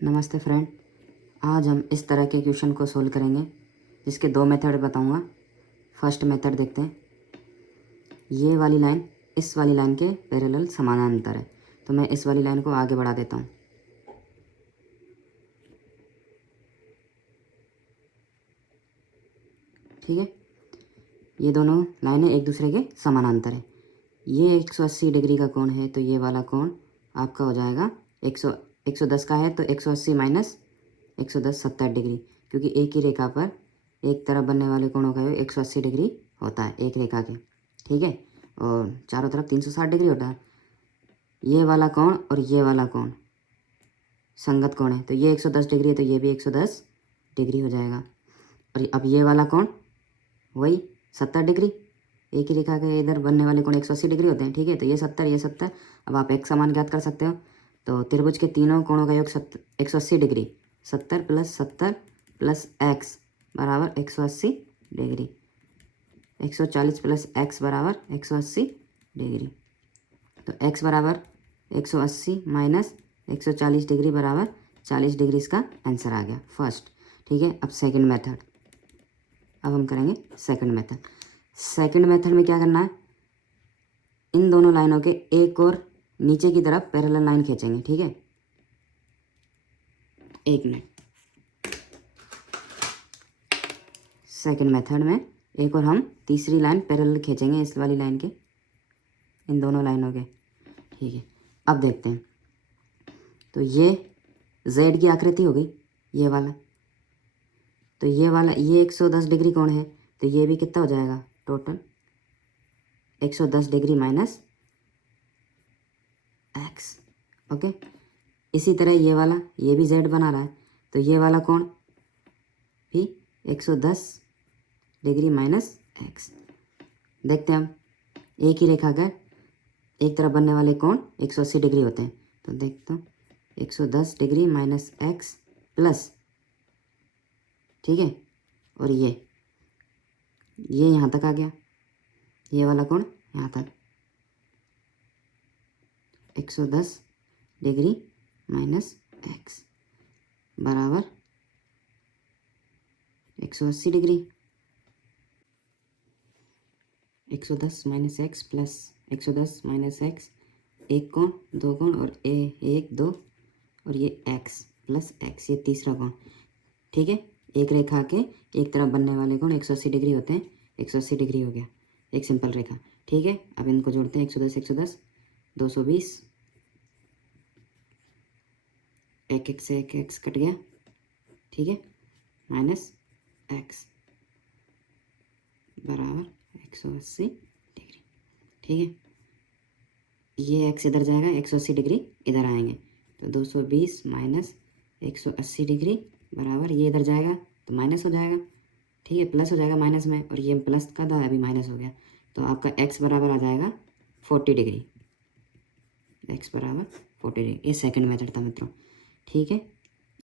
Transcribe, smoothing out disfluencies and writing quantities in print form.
नमस्ते फ्रेंड, आज हम इस तरह के क्वेश्चन को सोल्व करेंगे जिसके दो मेथड बताऊंगा। फर्स्ट मेथड देखते हैं। ये वाली लाइन इस वाली लाइन के पैरेलल समानांतर है, तो मैं इस वाली लाइन को आगे बढ़ा देता हूँ। ठीक है, ये दोनों लाइनें एक दूसरे के समानांतर है। ये 180 डिग्री का कोण है, तो ये वाला कोण आपका हो जाएगा 110 का है, तो 180 माइनस 110 70 डिग्री, क्योंकि एक ही रेखा पर एक तरफ बनने वाले कोणों का 180 डिग्री होता है एक रेखा के। ठीक है, और चारों तरफ 360 डिग्री होता है। ये वाला कोण और ये वाला कोण संगत कोण है, तो ये 110 डिग्री है, तो ये भी 110 डिग्री हो जाएगा। और अब ये वाला कोण वही 70 डिग्री, एक ही रेखा के इधर बनने वाले कोण 180 डिग्री होते हैं। ठीक है, तो ये 70 ये 70। अब आप एक समान ज्ञात कर सकते हो, तो त्रिभुज के तीनों कोणों का योग 180 डिग्री, 70 प्लस 70 प्लस एक्स बराबर 180 डिग्री, 140 प्लस एक्स बराबर 180 डिग्री। तो एक्स बराबर 180 माइनस 140 डिग्री बराबर 40 डिग्री, इसका आंसर आ गया फर्स्ट। ठीक है, अब सेकंड मेथड, अब हम करेंगे सेकंड मेथड। सेकंड मेथड में क्या करना है, इन दोनों लाइनों के एक और नीचे की तरफ पैरेलल लाइन खींचेंगे। ठीक है, एक मिनट। सेकंड मेथड में एक और हम तीसरी लाइन पैरेलल खींचेंगे इस वाली लाइन के, इन दोनों लाइनों के। ठीक है, अब देखते हैं। तो ये जेड की आकृति हो गई, ये वाला। तो ये वाला ये 110 डिग्री कोण है, तो ये भी कितना हो जाएगा total 110 degree minus x. Okay, इसी तरह ये वाला ये भी जेड बना रहा है, तो ये वाला कोण भी 110 डिग्री माइनस एक्स। देखते हैं हम, एक ही रेखा का एक तरफ बनने वाले कोण 180 डिग्री होते हैं, तो देखता हूँ 110 डिग्री माइनस एक्स प्लस, ठीक है, और ये यहाँ तक आ गया, ये वाला कोण यहाँ तक 110 डिग्री माइनस एक्स बराबर 180 degree. 110 minus x plus 110 minus x, एक कोण दो कोण और एक दो, और ये एक्स प्लस एक्स, ये तीसरा कोण। ठीक है, एक रेखा के एक तरफ बनने वाले कोण 180 डिग्री होते हैं, 180 डिग्री हो गया एक सिंपल रेखा। ठीक है, अब इनको जोड़ते हैं, 110 110 220, एक एक से एक एक्स कट गया। ठीक है, माइनस एक्स बराबर 180 डिग्री। ठीक है, ये एक्स इधर जाएगा, 180 डिग्री इधर आएंगे, तो 220 माइनस 180 डिग्री बराबर, ये इधर जाएगा तो माइनस हो जाएगा। ठीक है, प्लस हो जाएगा माइनस में, और ये प्लस का था अभी माइनस हो गया, तो आपका एक्स बराबर आ जाएगा 40 डिग्री, एक्स बराबर 40 डिग्री। ये सेकंड मेथड था मित्रों। ठीक है।